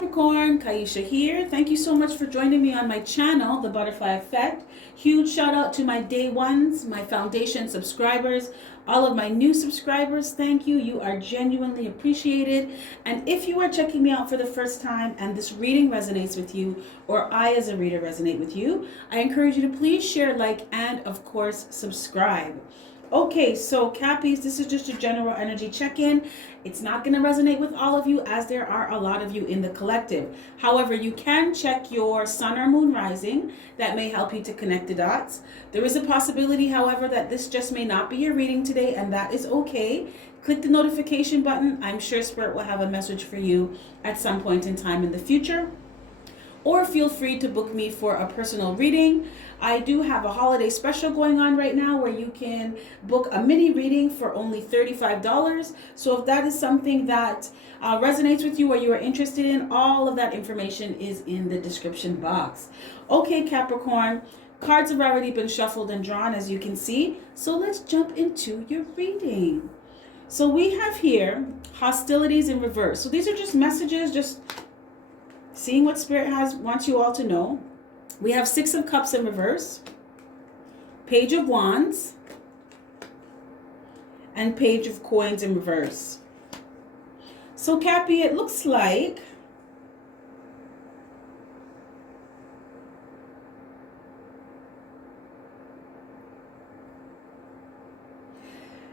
Capricorn, Kaisha here. Thank you so much for joining me on my channel, The Butterfly Effect. Huge shout out to my day ones, my foundation subscribers, all of my new subscribers. Thank you. You are genuinely appreciated. And if you are checking me out for the first time and this reading resonates with you, or I as a reader resonate with you, I encourage you to please share, like, and of course, subscribe. Okay, so Cappies, this is just a general energy check-in. It's not going to resonate with all of you as there are a lot of you in the collective. However, you can check your sun or moon rising. That may help you to connect the dots. There is a possibility, however, that this just may not be your reading today, and that is okay. Click the notification button. I'm sure Spirit will have a message for you at some point in time in the future. Or feel free to book me for a personal reading. I do have a holiday special going on right now where you can book a mini reading for only $35. So if that is something that resonates with you or you are interested in, all of that information is in the description box. Okay, Capricorn, cards have already been shuffled and drawn, as you can see. So let's jump into your reading. So we have here hostilities in reverse. So these are just messages, just seeing what Spirit wants you all to know. We have Six of Cups in reverse, Page of Wands, and Page of Coins in reverse. So Cappy, it looks like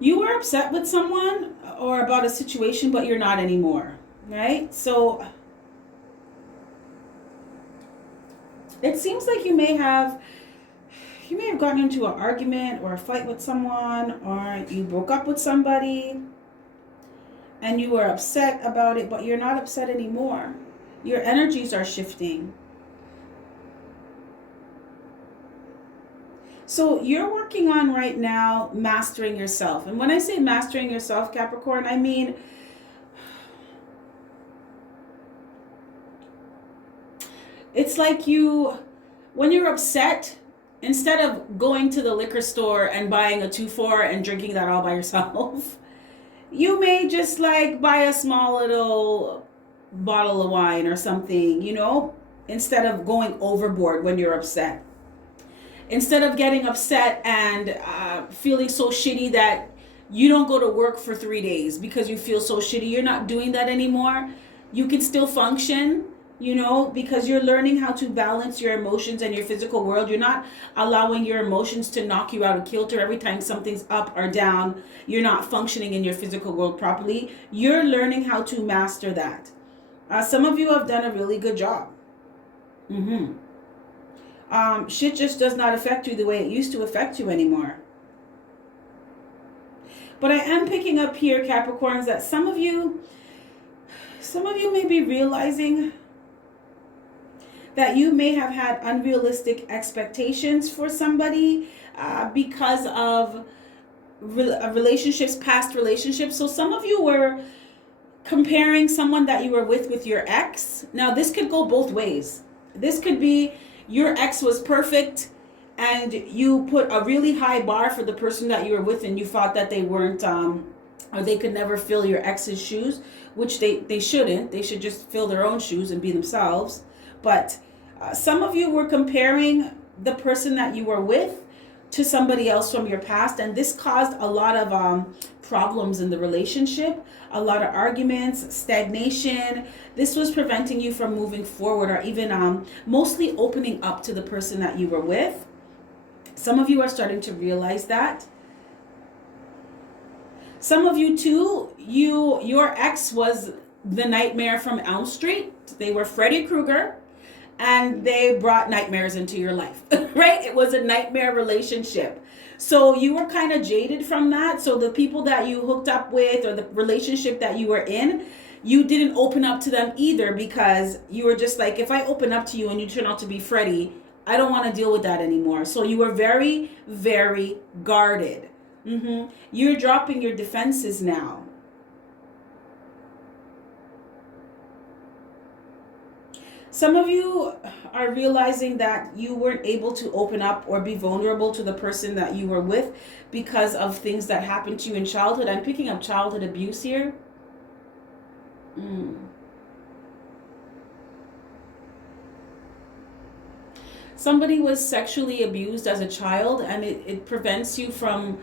you were upset with someone or about a situation, but you're not anymore, right? So it seems like you may have gotten into an argument or a fight with someone, or you broke up with somebody and you were upset about it, but you're not upset anymore. Your energies are shifting. So you're working on right now mastering yourself. And when I say mastering yourself, Capricorn, I mean it's like when you're upset, instead of going to the liquor store and buying a 2-4 and drinking that all by yourself, you may just like buy a small little bottle of wine or something, instead of going overboard when you're upset. Instead of getting upset and feeling so shitty that you don't go to work for 3 days because you feel so shitty, you're not doing that anymore. You can still function, because you're learning how to balance your emotions and your physical world. You're not allowing your emotions to knock you out of kilter every time something's up or down. You're not functioning in your physical world properly. You're learning how to master that. Some of you have done a really good job. Shit just does not affect you the way it used to affect you anymore. But I am picking up here, Capricorns, that some of you may be realizing that you may have had unrealistic expectations for somebody because of past relationships. So some of you were comparing someone that you were with your ex. Now this could go both ways. This could be your ex was perfect and you put a really high bar for the person that you were with, and you thought that they weren't or they could never fill your ex's shoes, which they shouldn't. They should just fill their own shoes and be themselves. But some of you were comparing the person that you were with to somebody else from your past, and this caused a lot of problems in the relationship, a lot of arguments, stagnation. This was preventing you from moving forward, or even mostly opening up to the person that you were with. Some of you are starting to realize that. Some of you too, your ex was the nightmare from Elm Street. They were Freddy Krueger, and they brought nightmares into your life, right? It was a nightmare relationship. So you were kind of jaded from that. So the people that you hooked up with, or the relationship that you were in, you didn't open up to them either, because you were just like, if I open up to you and you turn out to be Freddy, I don't want to deal with that anymore. So you were very, very guarded. You're dropping your defenses now. Some of you are realizing that you weren't able to open up or be vulnerable to the person that you were with because of things that happened to you in childhood. I'm picking up childhood abuse here. Somebody was sexually abused as a child, and it prevents you from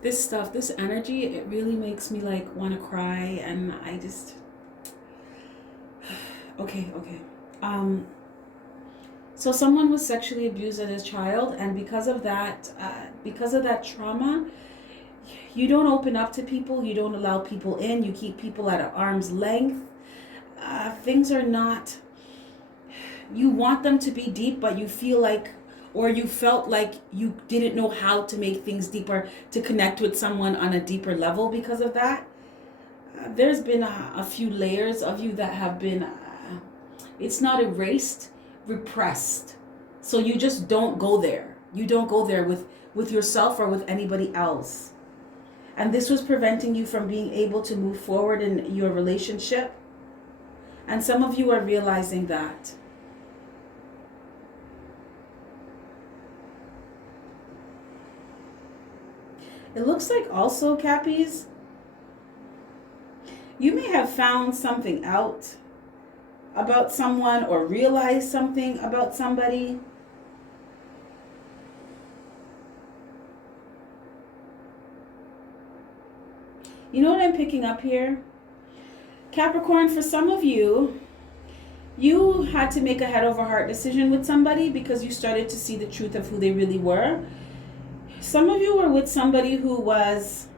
this stuff, this energy. It really makes me like want to cry, and I just okay. So someone was sexually abused as a child, and because of that trauma, you don't open up to people, you don't allow people in, you keep people at an arm's length. Things are not, you want them to be deep, but you feel like, or you felt like you didn't know how to make things deeper, to connect with someone on a deeper level because of that. There's been a few layers of you that have been, it's not erased, repressed. So you just don't go there. You don't go there with yourself or with anybody else. And this was preventing you from being able to move forward in your relationship. And some of you are realizing that. It looks like also, Cappies, you may have found something out about someone or realized something about somebody. You know what I'm picking up here? Capricorn, for some of you, you had to make a head over heart decision with somebody because you started to see the truth of who they really were. Some of you were with somebody who was,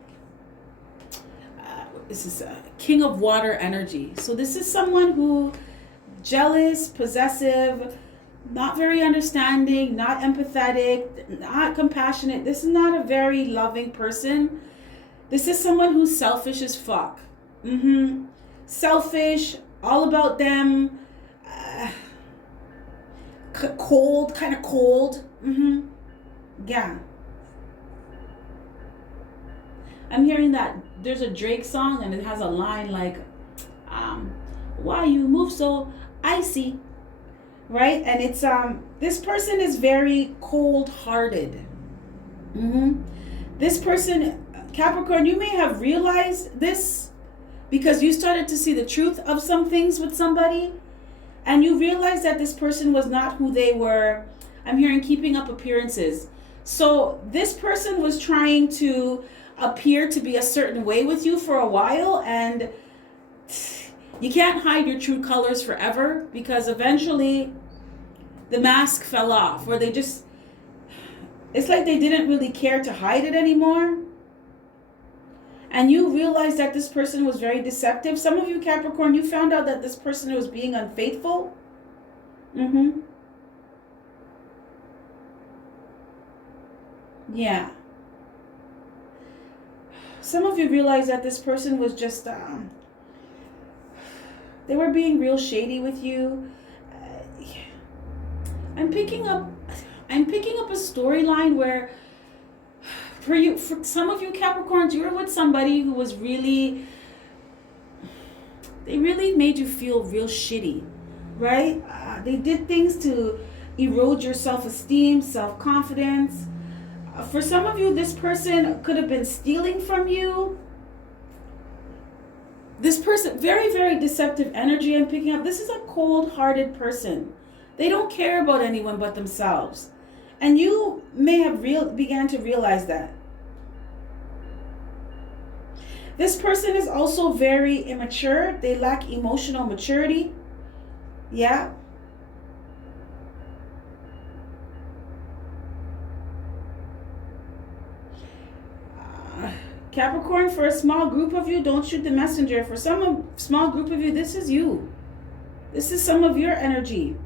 this is a king of water energy. So this is someone who jealous, possessive, not very understanding, not empathetic, not compassionate. This is not a very loving person. This is someone who's selfish as fuck. Selfish, all about them, cold, kind of cold. Yeah. I'm hearing that there's a Drake song and it has a line like, why you move so icy, right? And it's, this person is very cold-hearted. This person, Capricorn, you may have realized this because you started to see the truth of some things with somebody, and you realized that this person was not who they were. I'm hearing keeping up appearances. So this person was trying to appear to be a certain way with you for a while, and you can't hide your true colors forever because eventually the mask fell off, or they just, it's like they didn't really care to hide it anymore. And you realized that this person was very deceptive. Some of you, Capricorn, you found out that this person was being unfaithful. Yeah. Some of you realized that this person was just, they were being real shady with you. I'm picking up a storyline where, for some of you Capricorns, you were with somebody who was really, they really made you feel real shitty, right? They did things to erode your self-esteem, self-confidence. For some of you, this person could have been stealing from you. This person, very, very deceptive energy I'm picking up. This is a cold-hearted person. They don't care about anyone but themselves. And you may have began to realize that. This person is also very immature. They lack emotional maturity. Yeah. Capricorn, for a small group of you, don't shoot the messenger. For some small group of you, this is you. This is some of your energy.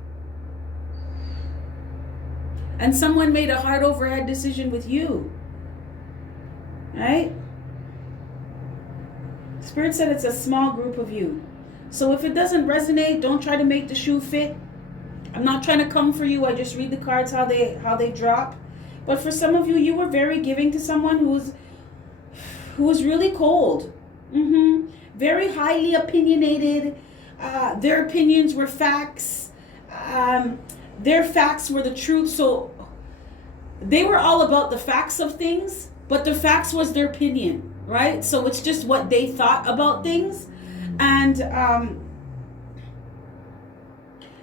And someone made a heart over head decision with you. Right? Spirit said it's a small group of you. So if it doesn't resonate, don't try to make the shoe fit. I'm not trying to come for you. I just read the cards how they drop. But for some of you, you were very giving to someone who was really cold. Very highly opinionated. Their opinions were facts. Their facts were the truth. So they were all about the facts of things, but the facts was their opinion, right? So it's just what they thought about things. And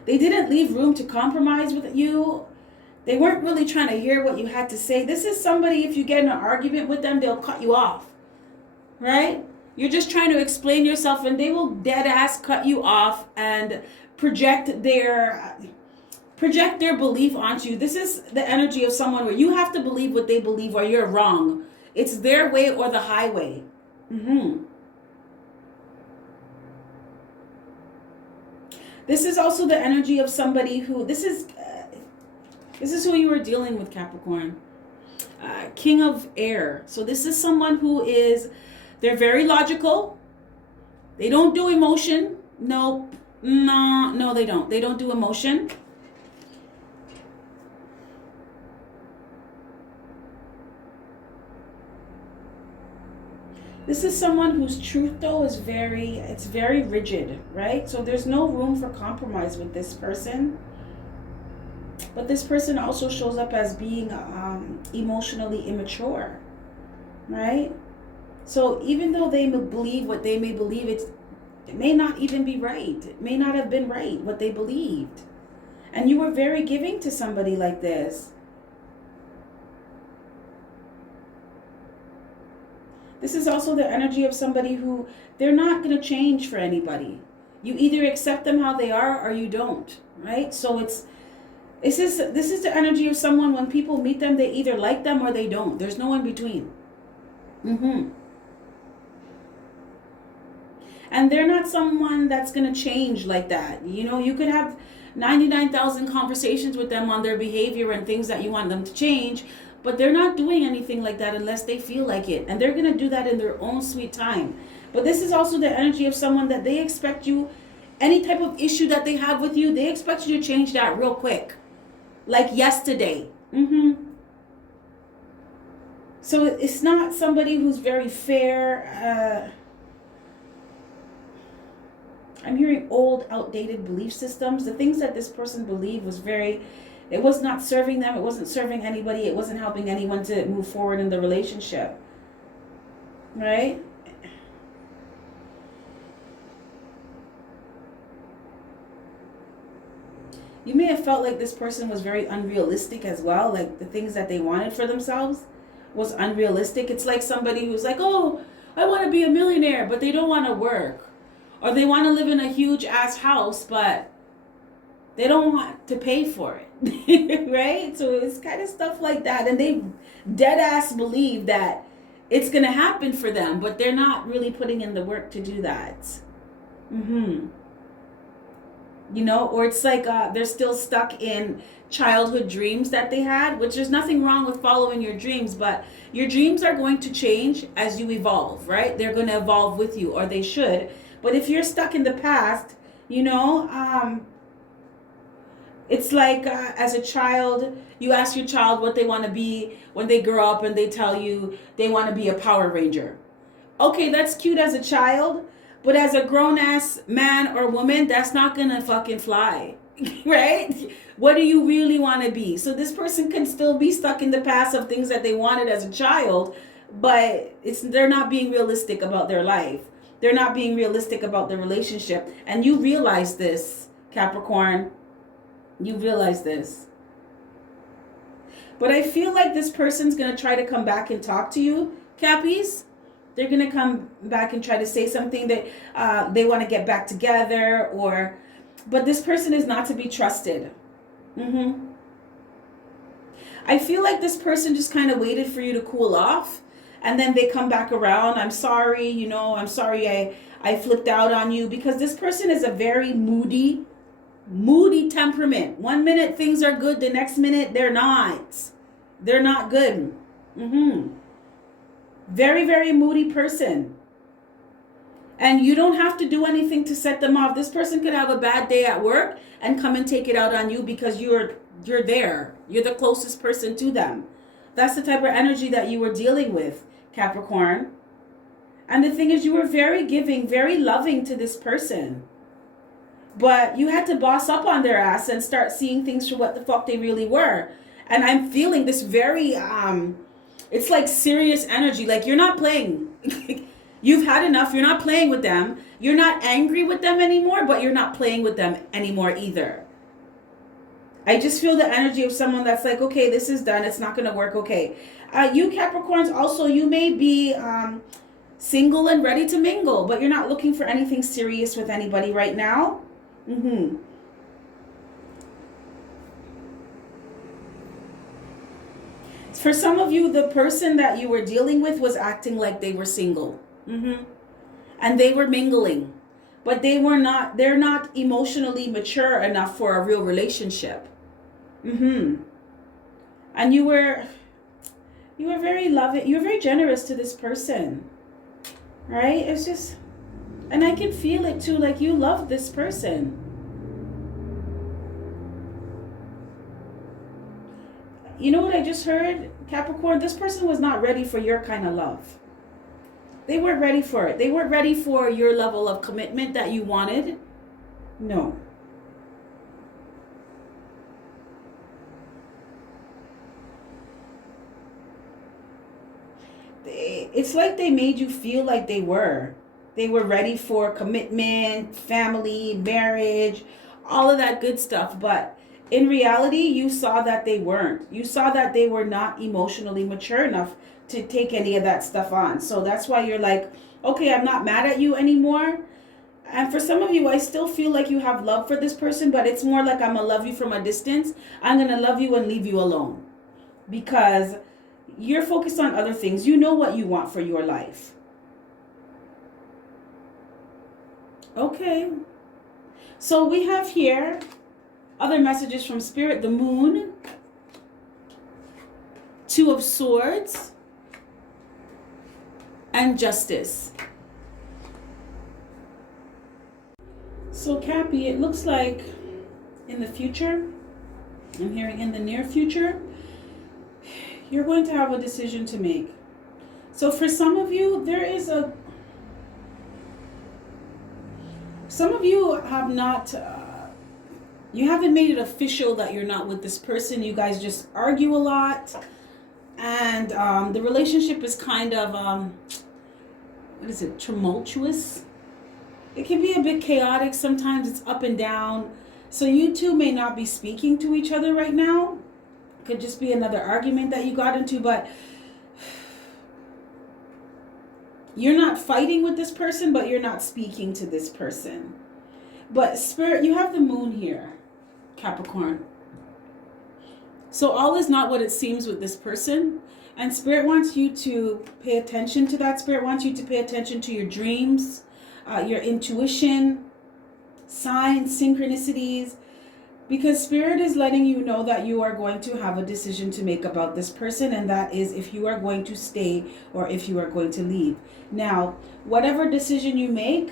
They didn't leave room to compromise with you. They weren't really trying to hear what you had to say. This is somebody, if you get in an argument with them, they'll cut you off, right? You're just trying to explain yourself and they will dead ass cut you off and project their belief onto you. This is the energy of someone where you have to believe what they believe or you're wrong. It's their way or the highway. This is also the energy of somebody who, this is who you were dealing with, Capricorn. King of Air. So this is someone who is, they're very logical. They don't do emotion. No, they don't. They don't do emotion. This is someone whose truth, though, is very rigid, right? So there's no room for compromise with this person. But this person also shows up as being emotionally immature, right? So even though they believe what they may believe, it may not even be right. It may not have been right, what they believed. And you were very giving to somebody like this. This is also the energy of somebody who, they're not going to change for anybody. You either accept them how they are or you don't, right? So this is the energy of someone, when people meet them, they either like them or they don't. There's no in between. And they're not someone that's going to change like that. You know, you could have 99,000 conversations with them on their behavior and things that you want them to change, but they're not doing anything like that unless they feel like it. And they're going to do that in their own sweet time. But this is also the energy of someone that they expect you, any type of issue that they have with you, they expect you to change that real quick. Like yesterday. So it's not somebody who's very fair. I'm hearing old, outdated belief systems. The things that this person believed it was not serving them. It wasn't serving anybody. It wasn't helping anyone to move forward in the relationship. Right? You may have felt like this person was very unrealistic as well. Like the things that they wanted for themselves was unrealistic. It's like somebody who's like, oh, I want to be a millionaire, but they don't want to work. Or they want to live in a huge ass house, but they don't want to pay for it. Right? So it's kind of stuff like that. And they dead ass believe that it's going to happen for them, but they're not really putting in the work to do that. You know, or it's like they're still stuck in childhood dreams that they had, which there's nothing wrong with following your dreams, but your dreams are going to change as you evolve, right? They're going to evolve with you, or they should. But if you're stuck in the past, you know, it's like as a child, you ask your child what they want to be when they grow up, and they tell you they want to be a Power Ranger. Okay, that's cute as a child. But as a grown-ass man or woman, that's not going to fucking fly, right? What do you really want to be? So this person can still be stuck in the past of things that they wanted as a child, but they're not being realistic about their life. They're not being realistic about the relationship. And you realize this, Capricorn. You realize this. But I feel like this person's going to try to come back and talk to you, Cappies. They're going to come back and try to say something that they want to get back together, but this person is not to be trusted. I feel like this person just kind of waited for you to cool off, and then they come back around. I'm sorry, I'm sorry I flipped out on you, because this person is a very moody temperament. 1 minute things are good, the next minute they're not. They're not good. Very, very moody person. And you don't have to do anything to set them off. This person could have a bad day at work and come and take it out on you because you're there. You're the closest person to them. That's the type of energy that you were dealing with, Capricorn. And the thing is, you were very giving, very loving to this person. But you had to boss up on their ass and start seeing things for what the fuck they really were. And I'm feeling this very... it's like serious energy. Like you're not playing. You've had enough. You're not playing with them. You're not angry with them anymore, but you're not playing with them anymore either. I just feel the energy of someone that's like, okay, this is done. It's not going to work. Okay. You Capricorns, also, you may be single and ready to mingle, but you're not looking for anything serious with anybody right now. Mm-hmm. For some of you, the person that you were dealing with was acting like they were single. Mm-hmm. And they were mingling. But they're not emotionally mature enough for a real relationship. Mm-hmm. And you were very loving, you were very generous to this person. Right? It's just, and I can feel it too, like you love this person. You know what I just heard, Capricorn? This person was not ready for your kind of love. They weren't ready for it. They weren't ready for your level of commitment that you wanted. No. It's like they made you feel like they were. They were ready for commitment, family, marriage, all of that good stuff. But in reality, you saw that they weren't. You saw that they were not emotionally mature enough to take any of that stuff on. So that's why you're like, okay, I'm not mad at you anymore. And for some of you, I still feel like you have love for this person, but it's more like I'm going to love you from a distance. I'm going to love you and leave you alone. Because you're focused on other things. You know what you want for your life. Okay. So we have here other messages from Spirit. The Moon. Two of Swords. And Justice. So Cappy, it looks like in the future, I'm hearing in the near future, you're going to have a decision to make. So for some of you, some of you have not, you haven't made it official that you're not with this person. You guys just argue a lot. And the relationship is kind of, what is it, tumultuous? It can be a bit chaotic. Sometimes it's up and down. So you two may not be speaking to each other right now. Could just be another argument that you got into, but you're not fighting with this person, but you're not speaking to this person. But Spirit, you have the Moon here, Capricorn. So all is not what it seems with this person. And Spirit wants you to pay attention to that. Spirit wants you to pay attention to your dreams, your intuition, signs, synchronicities. Because Spirit is letting you know that you are going to have a decision to make about this person, and that is if you are going to stay or if you are going to leave. Now, whatever decision you make,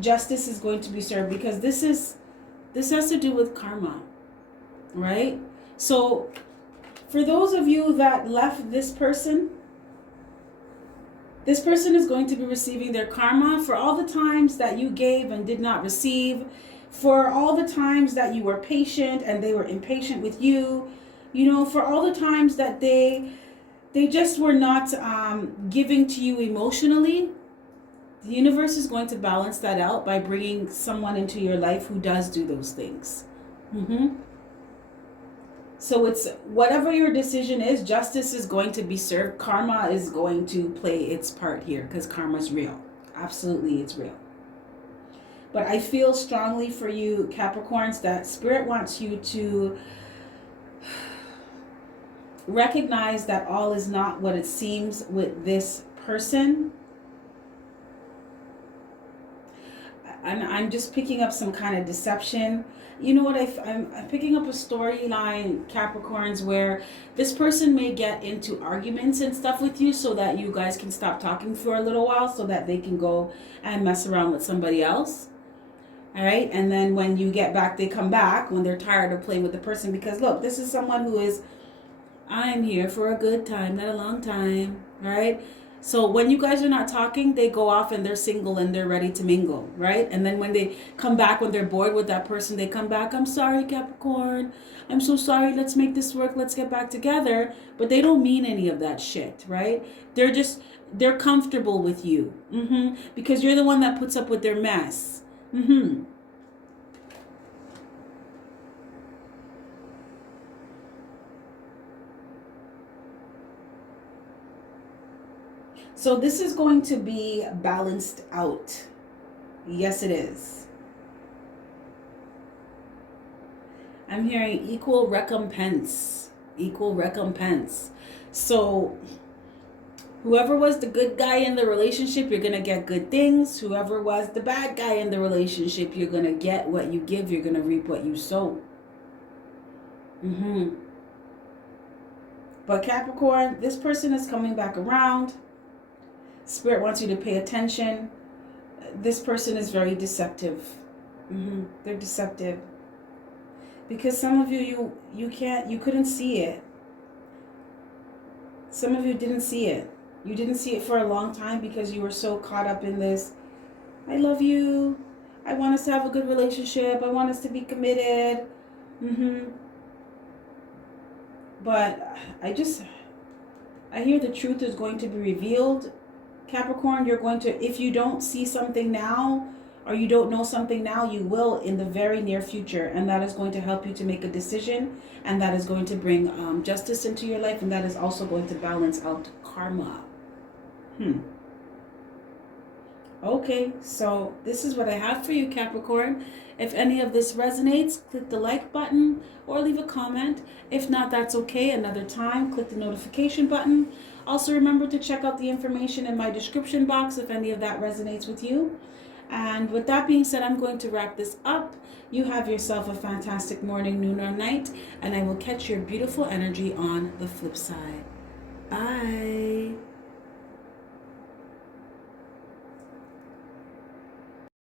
justice is going to be served, because this has to do with karma, right? So for those of you that left this person is going to be receiving their karma for all the times that you gave and did not receive, for all the times that you were patient and they were impatient with you, for all the times that they just were not giving to you emotionally. The universe is going to balance that out by bringing someone into your life who does do those things. So it's whatever your decision is, justice is going to be served. Karma is going to play its part here, because karma is real. Absolutely, it's real. But I feel strongly for you, Capricorns, that Spirit wants you to recognize that all is not what it seems with this person. And I'm just picking up some kind of deception. You know what, I'm picking up a storyline, Capricorns, where this person may get into arguments and stuff with you so that you guys can stop talking for a little while so that they can go and mess around with somebody else. All right. And then when you get back, they come back when they're tired of playing with the person. Because look, this is someone who is, I'm here for a good time, not a long time. All right. So when you guys are not talking, they go off and they're single and they're ready to mingle. Right. And then when they come back, when they're bored with that person, they come back. I'm sorry, Capricorn. I'm so sorry. Let's make this work. Let's get back together. But they don't mean any of that shit. Right. They're comfortable with you. Because you're the one that puts up with their mess. So this is going to be balanced out. Yes, it is. I'm hearing equal recompense. Equal recompense. So whoever was the good guy in the relationship, you're going to get good things. Whoever was the bad guy in the relationship, you're going to get what you give. You're going to reap what you sow. But Capricorn, this person is coming back around. Spirit wants you to pay attention. This person is very deceptive. They're deceptive. Because some of you couldn't see it. Some of you didn't see it. You didn't see it for a long time because you were so caught up in this. I love you. I want us to have a good relationship. I want us to be committed. But I hear the truth is going to be revealed. Capricorn, you're going to, if you don't see something now, or you don't know something now, you will in the very near future. And that is going to help you to make a decision. And that is going to bring justice into your life. And that is also going to balance out karma. Okay, so this is what I have for you, Capricorn. If any of this resonates, click the like button or leave a comment. If not, that's okay. Another time, click the notification button. Also, remember to check out the information in my description box if any of that resonates with you. And with that being said, I'm going to wrap this up. You have yourself a fantastic morning, noon, or night, and I will catch your beautiful energy on the flip side. Bye.